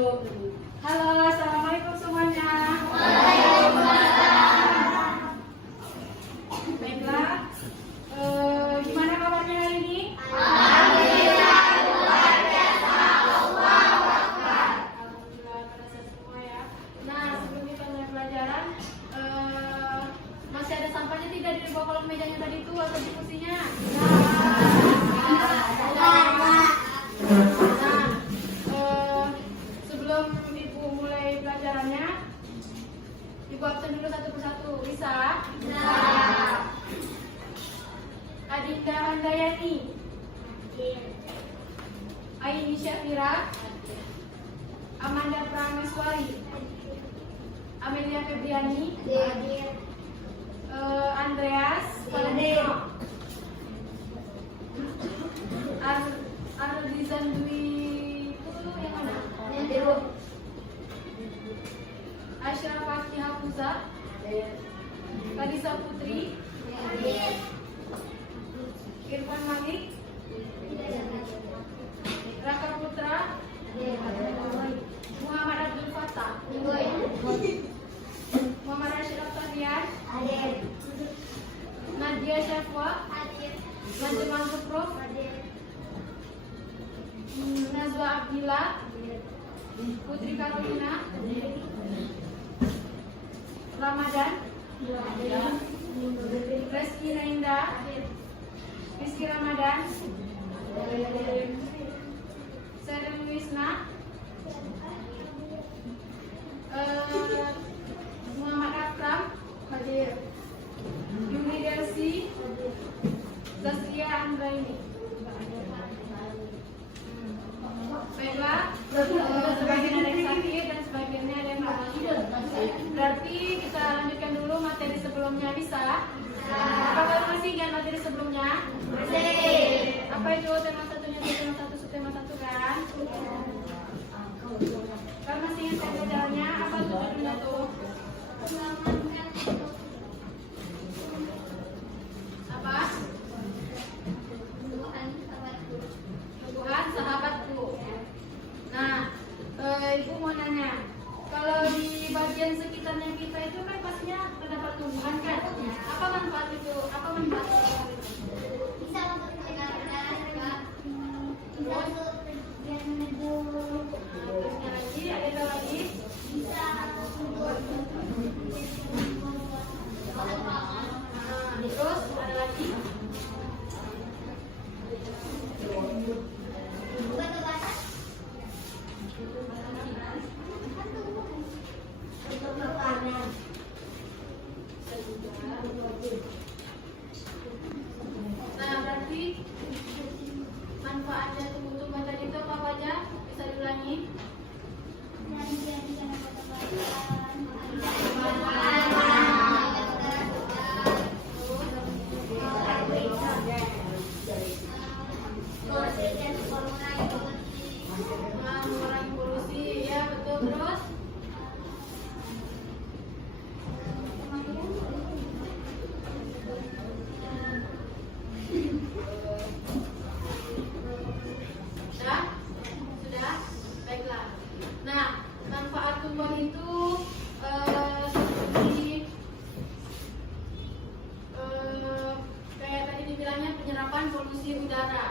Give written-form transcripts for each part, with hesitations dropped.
dulu. Halo, assalamualaikum semuanya. Baiklah, gimana kabarnya hari ini? Alhamdulillah, luar biasa. Alhamdulillah, pada sehat semua ya. Nah, sebelum kita mulai pelajaran, masih ada sampahnya tidak di bawah kolong mejanya tadi itu atau di kursinya? Sebelum Ibu mulai pelajarannya, Ibu absen dulu satu persatu. Bisa? Bisa. Adinda Handayani, Aini Syafira, Amanda Prameswari, Amelia Febriani, Andreas Valentino, Arlizan Dwi itu yang mana? Aisyah Fakih Hafuza, Kadisa Putri, Irfan Malik, Raka Putra, Muhammad Abdul Fattah, Muhammad Rashid Aftarian, Nadia Syafwa, Najwa Zufro, Nazwa Abdillah, Putri Carolina, Ramadan, Reski Nainda, Rizky Ramadan, Seren Wisna, Muhammad Akram, Yuni Delsi, Zaskia Andraini. Baiklah, sebagian ada yang sakit dan sebagiannya ada yang berarti kita lanjutkan dulu materi sebelumnya. Bisa? Apakah masih ingat materi sebelumnya? Masih. Apa itu tema satunya? Tema satu, subtema satu kan? Kalau masih ingat pelajarannya, apa tuh judulnya tuh? Apa? Tuhan sahabatku. Nah, Ibu mau nanya, kalau di bagian sekitarnya kita itu kan pastinya terdapat tumbuhan kan? Apa manfaat itu? Apa manfaat itu? Bisa untuk pendengaran juga. Terusnya lagi, ada lagi? Bisa. Terus ada lagi? Nah, berarti manfaatnya tumbuh-tumbuhan tadi itu apa aja? Bisa diulangi? Mengurangi polusi, ya betul. Terus? Sudah? Baiklah. Nah, manfaat tumbuhan itu seperti kayak tadi dibilangnya penyerapan polusi udara.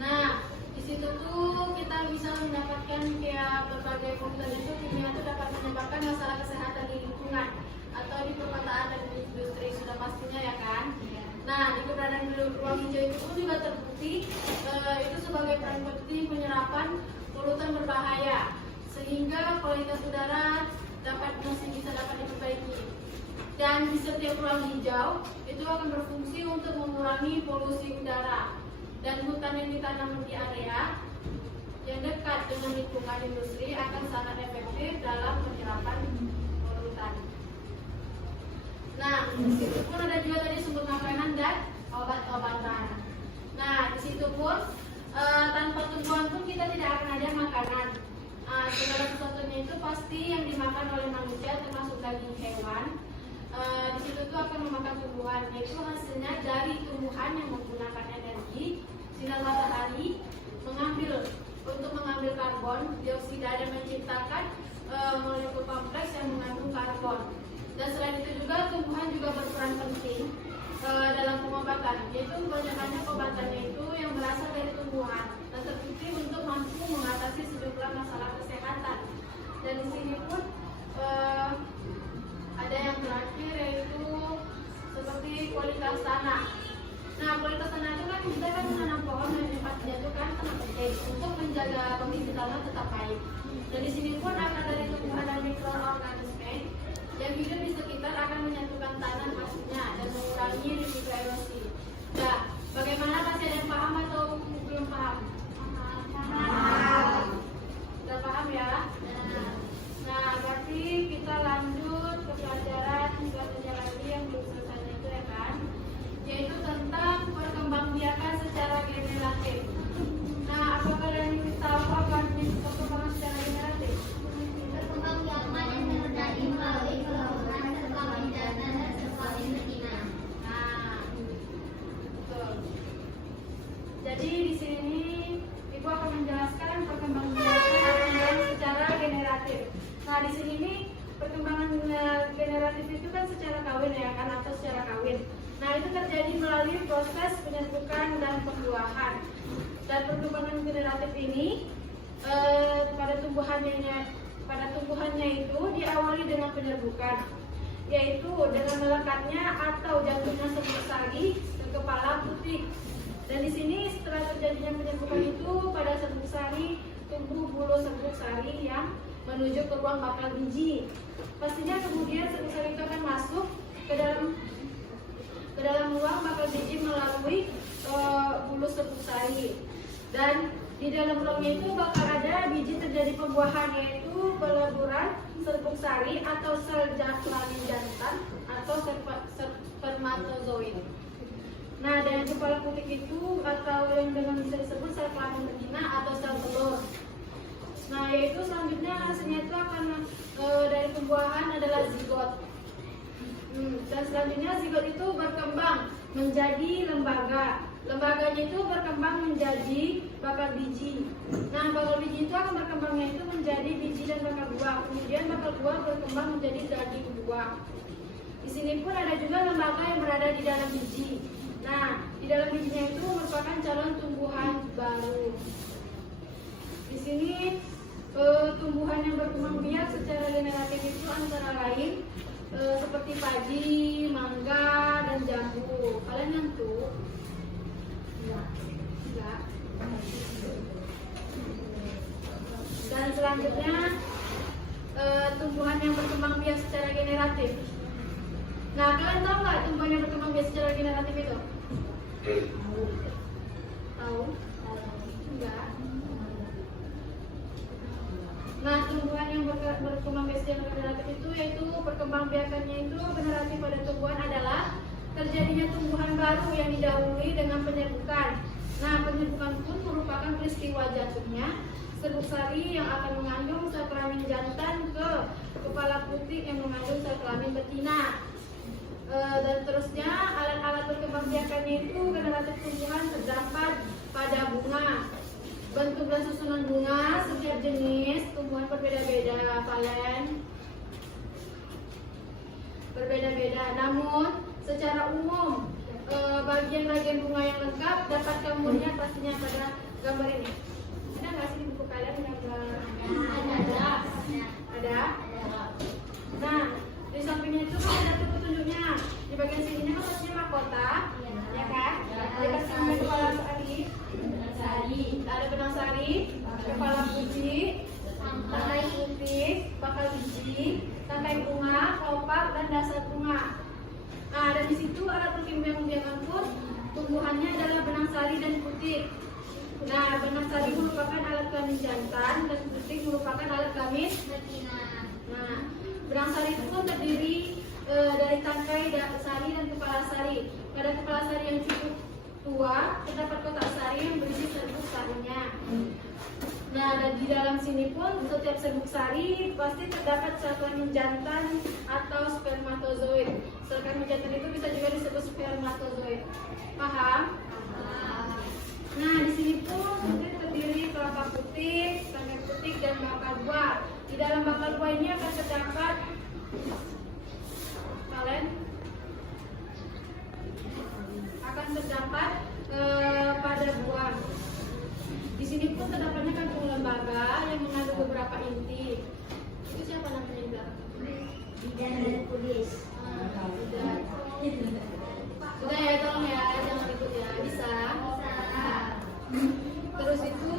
Nah, di situ tuh kita bisa mendapatkan kayak berbagai polutan itu kimia itu dapat menyebabkan masalah kesehatan di lingkungan atau di perkotaan dan di industri, sudah pastinya ya kan. Nah, di keberadaan ruang hijau itu pun juga terbukti itu sebagai peran penting penyerapan polutan berbahaya sehingga kualitas udara masih bisa dapat diperbaiki. Dan di setiap ruang hijau itu akan berfungsi untuk mengurangi polusi udara. Dan hutan yang ditanam di area yang dekat dengan lingkungan industri akan sangat efektif dalam penyerapan polutan. Nah, di situ pun ada juga tadi sumber makanan dan obat-obatan. Nah, di situ pun tanpa tumbuhan pun kita tidak akan ada makanan. Segala sesuatunya itu pasti yang dimakan oleh manusia, termasuk daging hewan. Di situ tuh akan memakan tumbuhan, yaitu hasilnya dari tumbuhan yang menggunakan energi sinar matahari mengambil untuk mengambil karbon dioksida dan menciptakan molekul kompleks yang mengandung karbon. Dan selain itu juga tumbuhan juga berperan penting dalam pengobatan, yaitu kebanyakannya obatannya itu yang berasal dari tumbuhan dan terbukti untuk mampu mengatasi sejumlah masalah kesehatan. Dan di sini pun ada yang terakhir yaitu seperti kualitas tanah. Nah, kualitas tanah itu kan kita kan menanam pohon yang pastinya itu kan sangat penting untuk menjaga kondisi tanah tetap baik. Dan di sini pun akan dari tumbuhan dan mikroorganisme yang hidup di sekitar akan menyatukan tanah pastinya dan mengurangi risiko erosi. Nah, bagaimana masih ada yang paham atau belum paham? Sudah paham ya? Nah, berarti kita lanjut ke pelajaran selanjutnya lagi yang belum selesai itu ya kan? Yaitu tentang perkembangbiakan secara generatif. Nah, apa kalian tahu apa artinya perkembangan secara generatif? Perkembangbiakan yang terjadi melalui pelaburan serta penjajah dan perkawin betina. Nah, betul. Jadi di sini Ibu akan menjelaskan perkembangbiakan secara generatif. Nah, di sini nih perkembangan generatif itu kan secara kawin ya kan, atau secara kawin. Nah, itu terjadi melalui proses penyerbukan dan pembuahan. Dan perkembangan generatif ini pada tumbuhannya itu diawali dengan penyerbukan, yaitu dengan melekatnya atau jatuhnya serbuk sari ke kepala putik. Dan di sini setelah terjadinya penyerbukan itu pada serbuk sari tumbuh bulu serbuk sari yang menuju ke ruang bakal biji. Pastinya kemudian serbuk sari itu akan masuk ke dalam ruang bakal biji melalui bulu serbuk sari. Dan di dalam ruangnya itu bakal ada biji terjadi pembuahan, yaitu peleburan serbuk sari atau sel kelamin jantan atau spermatozoid. Nah, dan kepala putik itu atau yang dengan bisa disebut sel kelamin betina atau sel telur. Nah, yaitu selanjutnya hasilnya itu akan dari pembuahan adalah zigot. Dan selanjutnya zigot itu berkembang menjadi lembaga. Lembaganya itu berkembang menjadi bakal biji. Nah, bakal biji itu akan berkembangnya itu menjadi biji dan bakal buah. Kemudian bakal buah berkembang menjadi daging buah. Di sini pun ada juga lembaga yang berada di dalam biji. Nah, di dalam bijinya itu merupakan calon tumbuhan baru. Di sini tumbuhan yang berkembang biak secara generatif itu antara lain seperti padi, mangga, dan jambu. Kalian nyentuh? Enggak. Dan selanjutnya tumbuhan yang berkembang biak secara generatif. Nah, kalian tahu nggak tumbuhan yang berkembang biak secara generatif itu? Tahu? Enggak. Nah, tumbuhan yang berkembang biak secara generatif itu yaitu perkembangbiakannya itu generatif pada tumbuhan adalah terjadinya tumbuhan baru yang didahului dengan penyerbukan. Nah, penyerbukan pun merupakan peristiwa jatuhnya serbuk sari yang akan mengandung sel kelamin jantan ke kepala putik yang mengandung sel kelamin betina. Dan terusnya alat-alat perkembangbiakannya itu generatif tumbuhan terdapat pada bunga. Bentuk dan susunan bunga setiap jenis tumbuhan berbeda-beda, kalian berbeda-beda. Namun secara umum bagian-bagian bunga yang lengkap dapat kamu lihat pastinya pada gambar ini. Ada nggak sih di buku kalian gambar? Ada. Nah, di sampingnya itu kan ada petunjuknya. Di bagian sininya kan pastinya mahkota, ya kan? Di bagian kepala sari, ada benang sari, kepala biji, tangkai putih, bakal biji, tangkai bunga, kelopak, dan dasar bunga. Nah, dan di situ alat perkembangbiakan pun tumbuhannya adalah benang sari dan putik. Nah, benang sari merupakan alat kelamin jantan dan putik merupakan alat kelamin betina. Nah, benang sari itu pun terdiri dari tangkai sari dan kepala sari. Pada kepala sari yang cukup tua terdapat kotak sari yang berisi serbuk sarinya. Nah, dan di dalam sini pun setiap serbuk sari pasti terdapat sel kelamin jantan atau spermatozoid. Sel kelamin jantan itu bisa juga disebut spermatozoid. Paham? Nah, di sini pun terdiri sendiri kelapa putih, sampai putih, dan bakal buah. Di dalam bakal buah ini akan terdapat pada buah. Di sini pun terdapatnya kangkung lembaga yang mengandung beberapa inti. Itu siapa namanya Mbak? Bidan dan Kudis. Udah ya, tolong ya, jangan ikut ya, bisa. Terus itu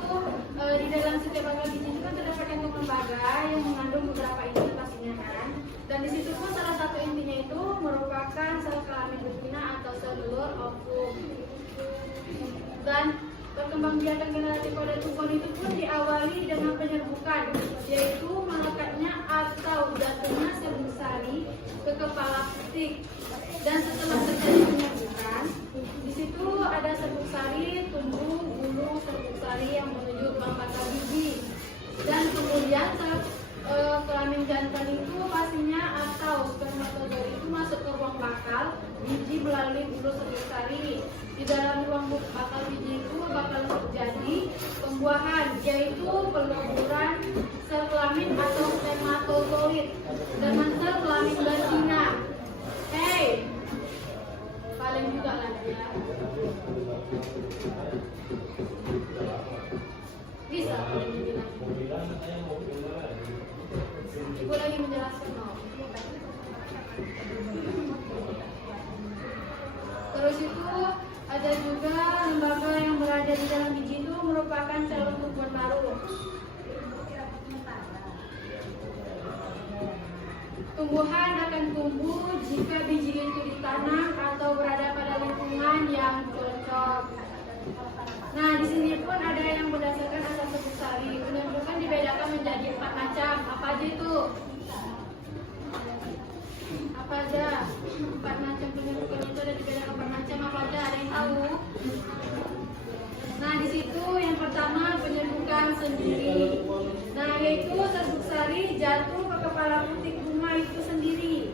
di dalam setiap bakal biji itu kan terdapat kangkung lembaga yang mengandung beberapa inti pastinya kan. Dan di situ pun salah satu intinya itu merupakan sel kelamin betina atau selulur ovum. Dan perkembangbiakan generatif pada tumbuhan itu pun diawali dengan penyerbukan, yaitu melekatnya atau jatuhnya serbuk sari ke kepala putik. Dan setelah terjadi penyerbukan, di situ ada serbuk sari tumbuh bulu serbuk sari yang menuju ruang bakal biji. Dan kemudian kelamin jantan itu pastinya atau spermatozoid itu masuk ke ruang bakal biji melalui bulu serbuk sari. Di dalam ruang bakal biji itu bakal terjadi pembuahan, yaitu peluburan sel kelamin atau spermatozoid dengan sel kelamin betina. Hey, paling juga lagi ya. Bisa paling juga. Ibu lagi menjelaskan no. Terus itu ada juga lembaga yang berada di dalam biji itu merupakan calon tumbuhan baru. Tumbuhan akan tumbuh jika biji itu ditanam atau berada pada lingkungan yang cocok. Nah, di sini pun ada yang berdasarkan asal serbuk sari. Penyerbukan dibedakan menjadi 4 macam. Apa aja itu? Apa aja? 4 macam penyerbukan itu ada dibedakan 4 macam. Apa aja? Ada yang tahu? Nah, di situ yang pertama penyerbukan sendiri. Nah, yaitu serbuk sari jatuh ke kepala putik bunga itu sendiri.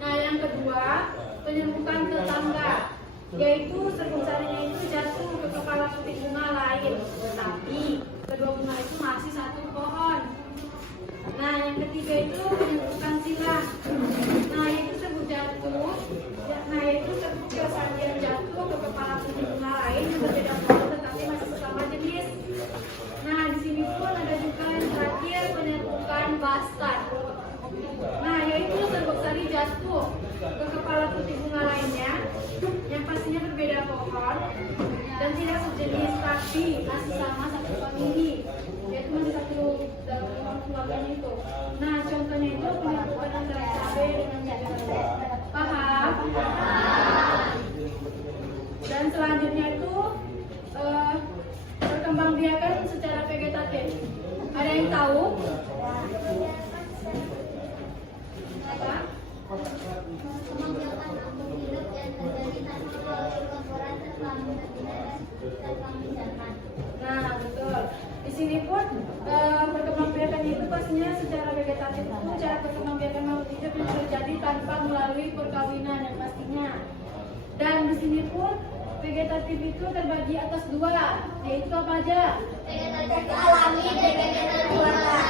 Nah, yang kedua penyerbukan tetangga, yaitu serbuk sarinya itu jatuh ke kepala putik bunga lain, tetapi kedua bunga itu masih satu pohon. Nah, yang ketiga itu penyerbukan silang. Nah, itu serbuk jatuh. Nah, yaitu serbuk sari yang jatuh ke kepala putik bunga lain yang berbeda pohon tetapi masih sesama jenis. Nah, di sini pun ada juga yang terakhir penyerbukan bastard. Nah, yaitu serbuk sari jatuh ke kepala putik bunga lainnya yang pastinya berbeda pohon dan tidak sejenis tapi masih sama satu famili, yaitu masih satu dalam keluarganya itu. Nah, contohnya itu penyerbukan antara cabai dengan cabai. Paham? Dan selanjutnya itu perkembangbiakan secara vegetatif. Ada yang tahu? Apa? Membiarkan embun hidup yang terjadi tanpa melalui campuran sel kelamin betina dan sel kelamin jantan. Nah, betul. Di sini pun perkembangbiakan itu pastinya secara vegetatif itu cara perkembangbiakan makhluk hidup yang terjadi tanpa melalui perkawinan yang pastinya. Dan di sini pun vegetatif itu terbagi atas 2, yaitu apa aja? Vegetatif alami dan vegetatif buatan.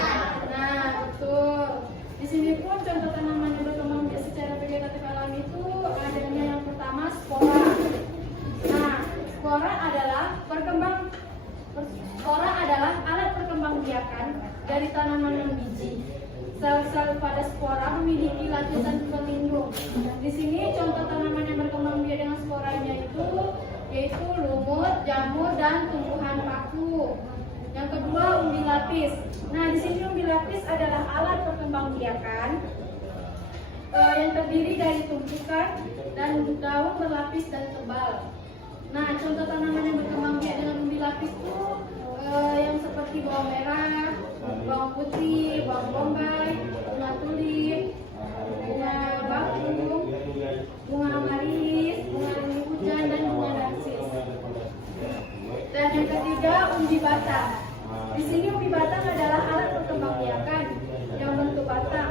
Nah, betul. Di sini pun contoh tanaman yang berkembang secara vegetatif alami itu adanya yang pertama spora. Nah, spora adalah alat perkembangbiakan dari tanaman non biji. Sel-sel pada spora memiliki lapisan pelindung. Di sini contoh tanaman yang berkembang biak dengan sporanya itu yaitu lumut, jamur, dan tumbuhan paku. Yang kedua, umbi lapis. Nah, di sini umbi lapis adalah alat perkembangbiakan yang terdiri dari tumpukan dan daun berlapis dan tebal. Nah, contoh tanaman yang berkembang biak dengan umbi lapis itu yang seperti bawang merah, bawang putih, bawang bombay, bunga tulip, bunga bakung, bunga amaris, bunga lili hujan, dan bunga narsis. Dan yang ketiga, umbi batang. Di sini umbi batang adalah alat perkembangbiakan yang bentuk batang,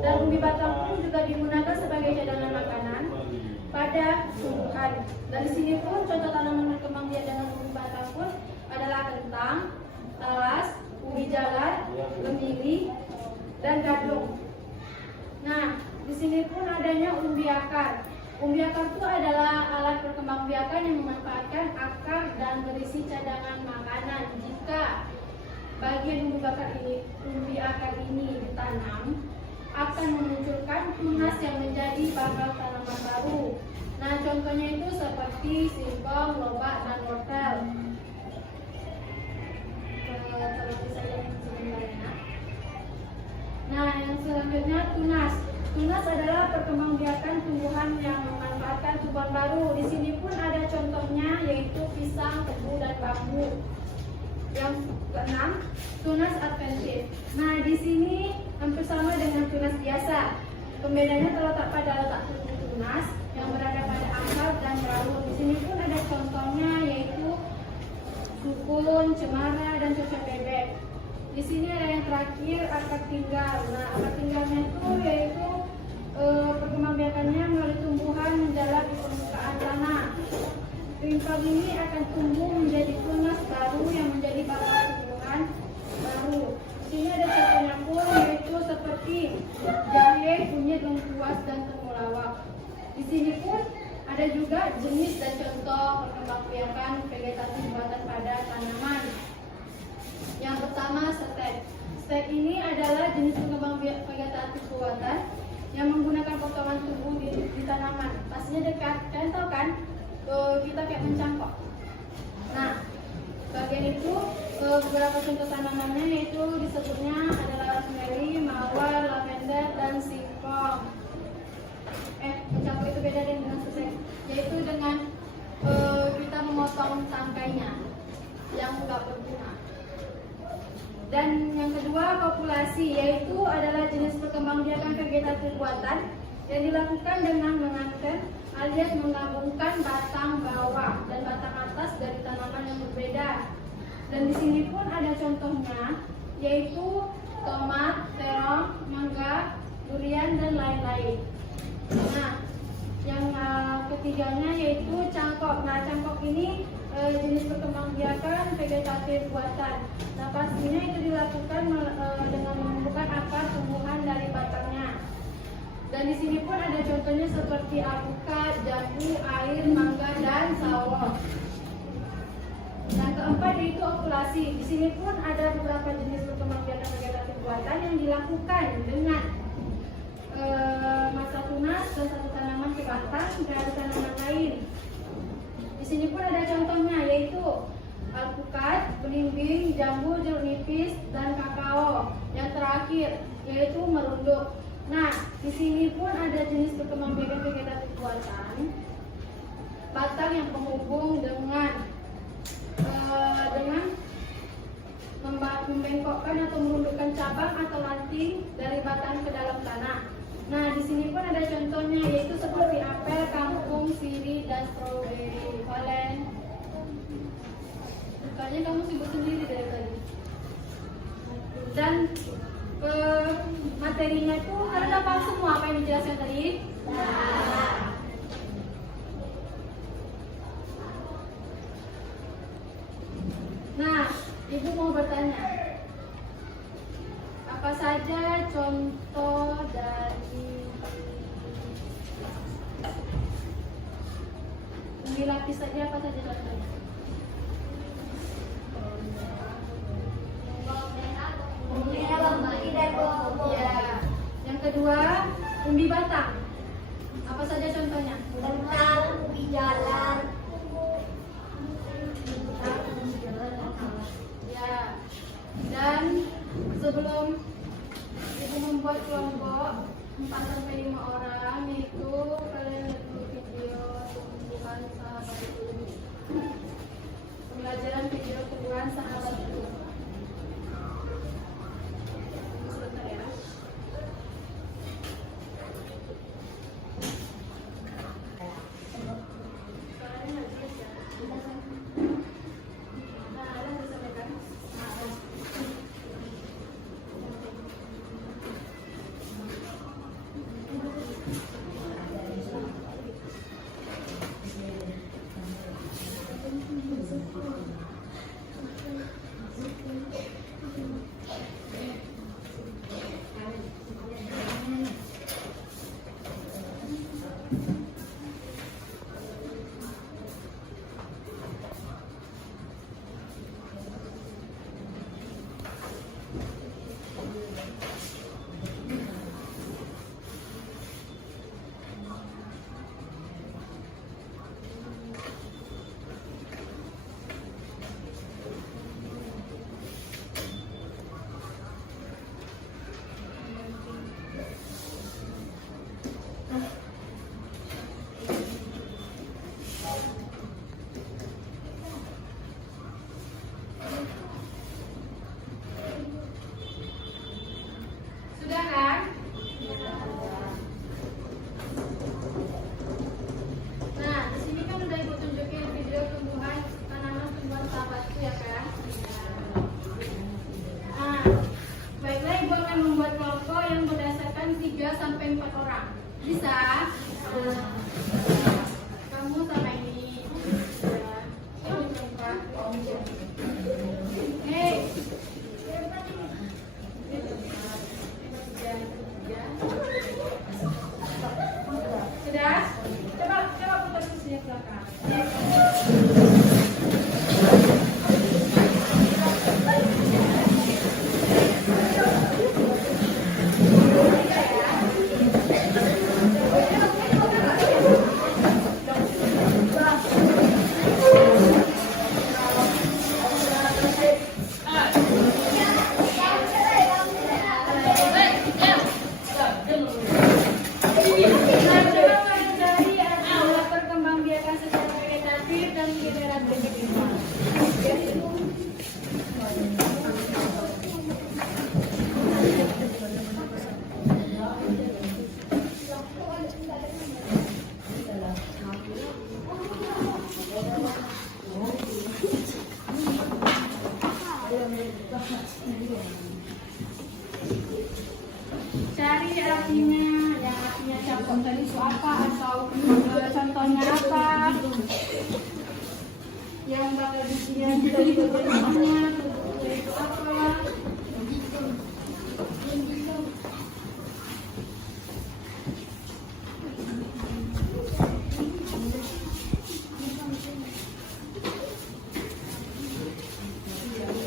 dan umbi batang pun juga digunakan sebagai cadangan makanan pada tumbuhan. Dan di sini pun contoh tanaman berkembang biak dengan umbi batang pun adalah kentang, dan gadung. Nah, di sini pun adanya umbi akar. Umbi akar itu adalah alat perkembangbiakan yang memanfaatkan akar dan berisi cadangan makanan. Jika bagian umbi akar ini ditanam, akan memunculkan tunas yang menjadi bakal tanaman baru. Nah, contohnya itu seperti singkong, lobak, dan wortel. Nah, yang selanjutnya tunas. Tunas adalah perkembangbiakan tumbuhan yang memanfaatkan tumbuhan baru. Di sini pun ada contohnya, yaitu pisang, tebu, dan bambu. Yang keenam, tunas adventif. Nah, di sini hampir sama dengan tunas biasa. Pembedanya terletak pada letak tunas yang berada pada akar dan daun. Di sini pun ada contohnya, yaitu sukun, cemara, dan cocok bebek. Di sini ada yang terakhir, akar tinggal. Nah, akar tinggalnya itu yaitu perkembangbiakannya melalui tumbuhan menjalar di permukaan tanah. Rimpang ini akan tumbuh menjadi tunas baru yang menjadi bakal tumbuhan baru. Di sini ada contohnya pun, yaitu seperti jahe, kunyit, lengkuas, dan temulawak. Di sini pun ada juga jenis dan contoh perkembangbiakan vegetasi buatan pada tanaman. Yang pertama, stek. Stek ini adalah jenis perkembangbiakan vegetatif buatan yang menggunakan potongan tubuh di tanaman. Pastinya dekat, kalian tahu kan? Kita kayak mencangkok. Nah, bagian itu beberapa contoh tanamannya yaitu disebutnya adalah rosemary, mawar, lavender, dan singkong. Mencangkok itu beda dengan stek, yaitu dengan kita memotong tangkainya yang enggak berguna. Dan yang kedua, populasi, yaitu adalah jenis perkembangbiakan vegetatif buatan yang dilakukan dengan menganten alias menggabungkan batang bawah dan batang atas dari tanaman yang berbeda. Dan di sini pun ada contohnya, yaitu tomat, terong, mangga, durian, dan lain-lain. Nah, yang ketiganya yaitu cangkok. Nah, cangkok ini jenis perkembangbiakan vegetatif buatan. Nah, pastinya itu dilakukan dengan menumbuhkan akar tumbuhan dari batangnya. Dan di sini pun ada contohnya seperti alpukat, jambu, air, mangga, dan sawo. Yang keempat yaitu okulasi. Di sini pun ada beberapa jenis perkembangbiakan vegetatif buatan yang dilakukan dengan masa tunas dan satu tanaman ke batang dari tanaman lain. Di sini pun ada contohnya, yaitu alpukat, belimbing, jambu, jeruk nipis, dan kakao. Yang terakhir yaitu merunduk. Nah, di sini pun ada jenis perkembangbiakan vegetatif buatan batang yang penghubung dengan membengkokkan atau merundukkan cabang atau ranting dari batang ke dalam tanah. Nah, di sini pun ada contohnya, yaitu seperti apel, kangkung, sirih, dan stroberi. Valen, bukannya kamu sibuk sendiri dari tadi. Dan materinya itu kalian dapat semua apa yang dijelaskan tadi? Nah, ibu mau bertanya, apa saja contoh dari umbi lapis saja, apa saja contohnya? Ya. Yang kedua, umbi batang. Apa saja contohnya? Kentang, ubi jalan. Ya. Dan sebelum ibu membuat kelompok 4-5 orang, itu kalian lihat dulu video tumbuhan sahabat dulu. Pembelajaran video tumbuhan sahabat dulu. Sebentar ya. Suaranya nggak jelas ya. Nah, ada yang disampaikan? Sudah kan? Nah, di sini kan udah ibu tunjukin video tumbuhan sahabatku ya kan? Nah, baiklah ibu akan membuat kelompok yang berdasarkan 3 sampai 4 orang. Bisa? Kamu sama ini. Ini keempat. Hei. Sudah? Coba putar ke sini ke belakang. Cari artinya, yang artinya contoh tadi itu apa atau contohnya apa? Yang bakal isinya dari bagaimana itu apa?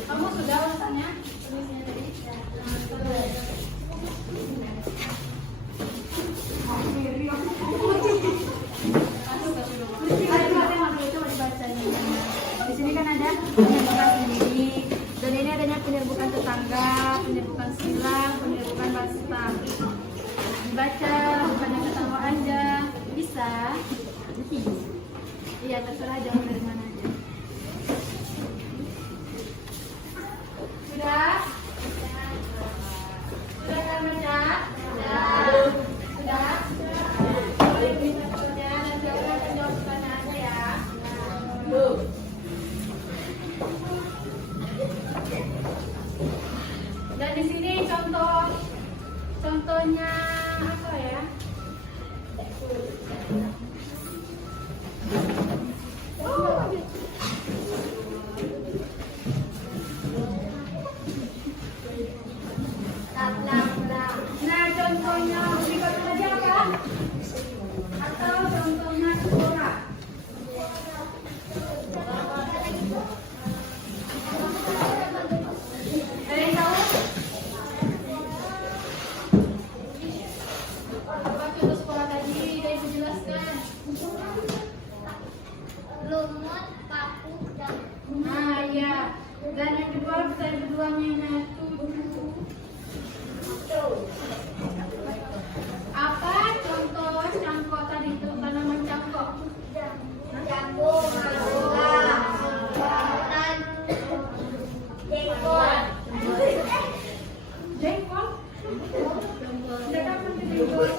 Kamu sudah urusannya? Di sini kan ada penyerbukan sendiri, dan ini adanya penyerbukan tetangga, penyerbukan silang, penyerbukan basta. Dibaca, bukannya ketawa aja. Bisa? Iya, terserah jawab dari mana aja. Sudah? Sudah kan baca? Sudah. Sudah? Kalau yang bisa bekerja dan jawab akan jawab pertanyaannya ya. Dan di sini contohnya apa ya? Nah, contohnya berikut saja apa? Atau contohnya suara? Ada yang tahu? Apa contoh sekolah tadi? Udah ibu jelaskan. Lumut, paku, dan Nah, iya. Dan yang kedua bisa keduanya itu apa contoh cangkok tadi itu tanaman cangkok? jagung, mangga, dan jengkol. Jengkol? Sudah kapan jengkol?